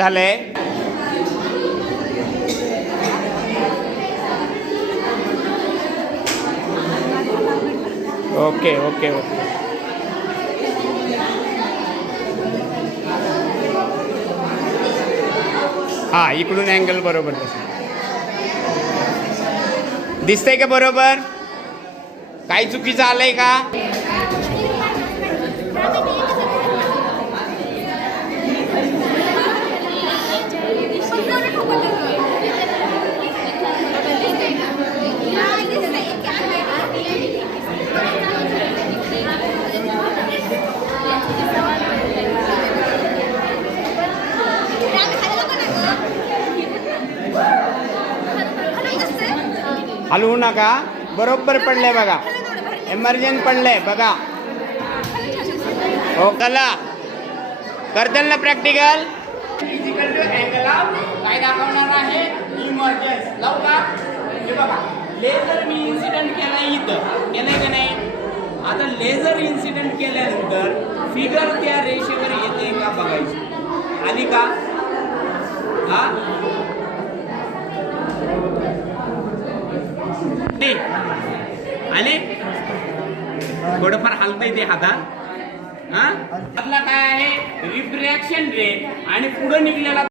झालंय okay okay okay हा इकडून अँगल बरोबर दिसतंय का बरोबर काही चुकीचं आलंय का हलवू नका बरोबर पडलंय बघा एमर्जन्सी पडलंय बघा हो कला करताल ना practical physical to angle of काय दाखवणार आहे इमर्जन्स लावू का हे बघा लेझर मी इन्सिडेंट केलाय इथं केलंय का नाही आता लेझर इन्सिडेंट केल्यानंतर फिगर त्या रेषेवर येते का बघायची आली का हा आले थोडंफार हलतंय ते हातात हा आपला काय आहे रिफ्रॅक्शन रेट आणि पुढे निघलेला